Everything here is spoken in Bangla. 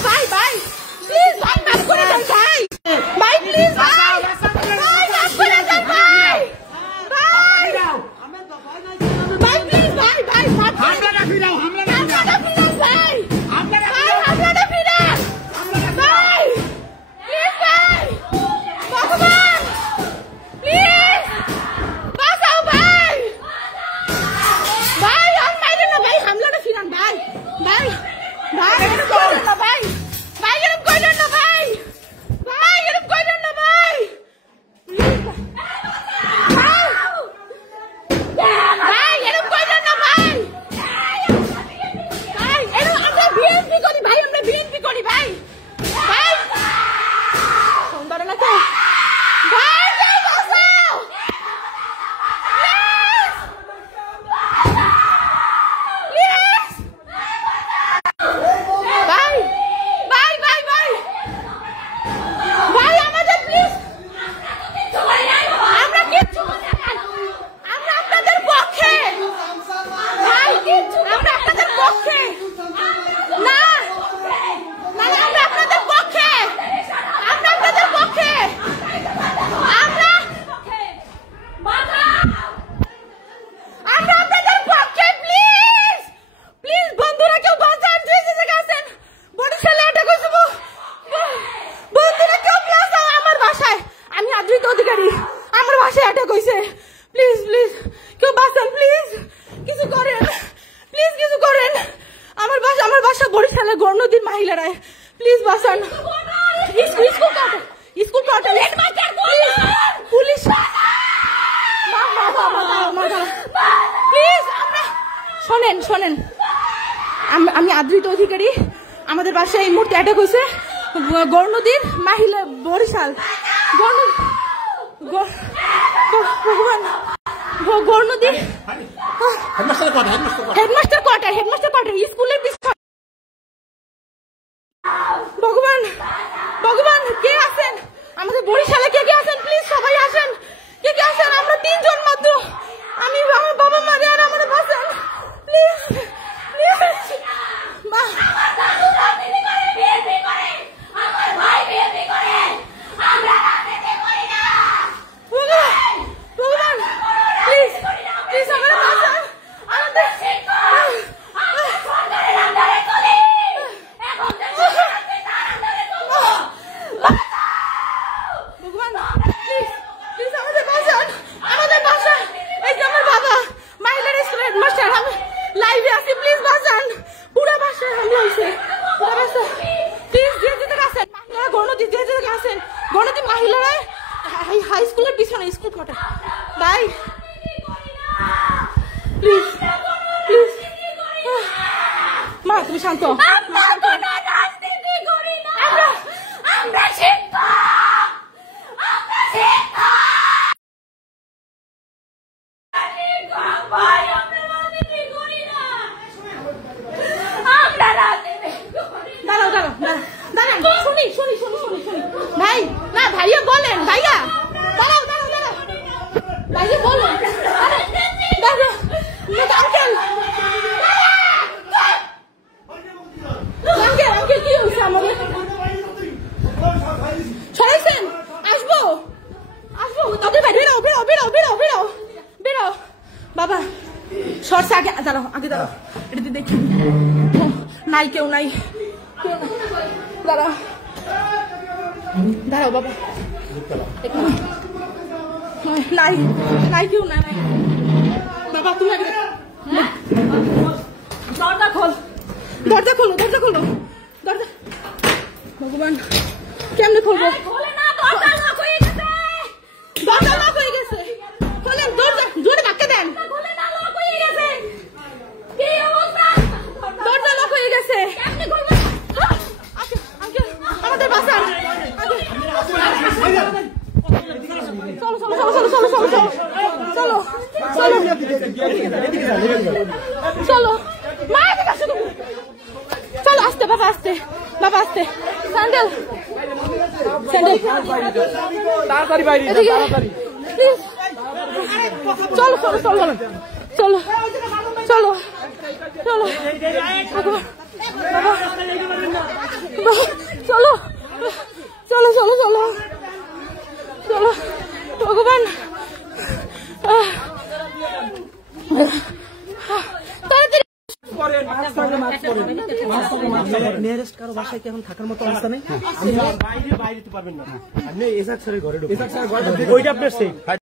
ভাই ভাই প্লিজ ভাই মাফ করে দেন ভাই ভাই প্লিজ ভাই ভাই মাফ করে দেন ভাই ভাই ভাই প্লিজ ভাই ভাই মাফ করে দেন হামলাটা ফিরান ভাই হামলাটা ফিরান ভাই প্লিজ ভাই ভগবান প্লিজ বাঁচাও ভাই ভাই আর মাইরেন না ভাই হামলাটা ফিরান ভাই ভাই ভাই এরকম করেন না ভাই ভাই এরকম করেন না ভাই ভাই এরকম করেন না ভাই ভাই এরকম করেন না ভাই ভাই এরকম আমরা বিএনপি করি ভাই আমরা বিএনপি করি ভাই ভাই সুন্দর না তো ভাই বাঁচাও গর্ণদীর মহিলারা প্লিজ বাঁচান স্কুল কাটো পুলিশ প্লিজ শোনেন আমি আদৃত অধিকারী আমাদের বাসায় এই মুহূর্তে অ্যাটাক হয়েছে গর্ণদীর মহিলা বরিশাল ভগবান গর্ণদীর হেডমাস্টার কোয়ার্টার স্কুলের পিছনে ভগবান কে আছেন আমাদের বরিশালে কে আছেন প্লিজ সবাই আসেন কে আছেন আমরা 3 জন মাত্র আমি আমার বাবা মা আর আমাদের বাঁচান প্লিজ মা ভগবান প্লিজ আমাদের বাঁচান গণতী মহিলারা হাই স্কুলের পিছনে স্কুল কোয়ার্টার ভাই প্লিজ মা তুমি শান্ত শুনি ভাই না ভাইয়া বলেন ভাইয়া দাঁড়াও ভাইয়া বলেন আঙ্কেল কি হয়েছে আমাদের সরাইছেন আসবো তোদের ভাই বেরো বাবা সরষে আগে দাঁড়াও এটা দেখি নাই কেউ নাই দাঁড়াও বাবা নাই কেউ নাই বাবা তুমি দরজা খোলো ভগবান কেমনে খুলবো দরজা লক হয়ে গেছে খোলেন দরজা জোরে ধাক্কা দেন দরজা লক হয়ে গেছে আমাদের বাসার চলো আস্তে বাবা আস্তে স্যান্ডেল তাড়াতাড়ি বাইরে প্লিজ চলো বাবা চলো চলো চলো চলো চলো ভগবান নিয়ারেস্ট কারো বাসায় কি এখন থাকার মতো অবস্থা নেই? বাইরে বাইরে তো পারবেন না। আপনি এসআর স্যারের ঘরে ঢুকুন। এসআর স্যারের ঘরে ওইটা আপনার সেফ।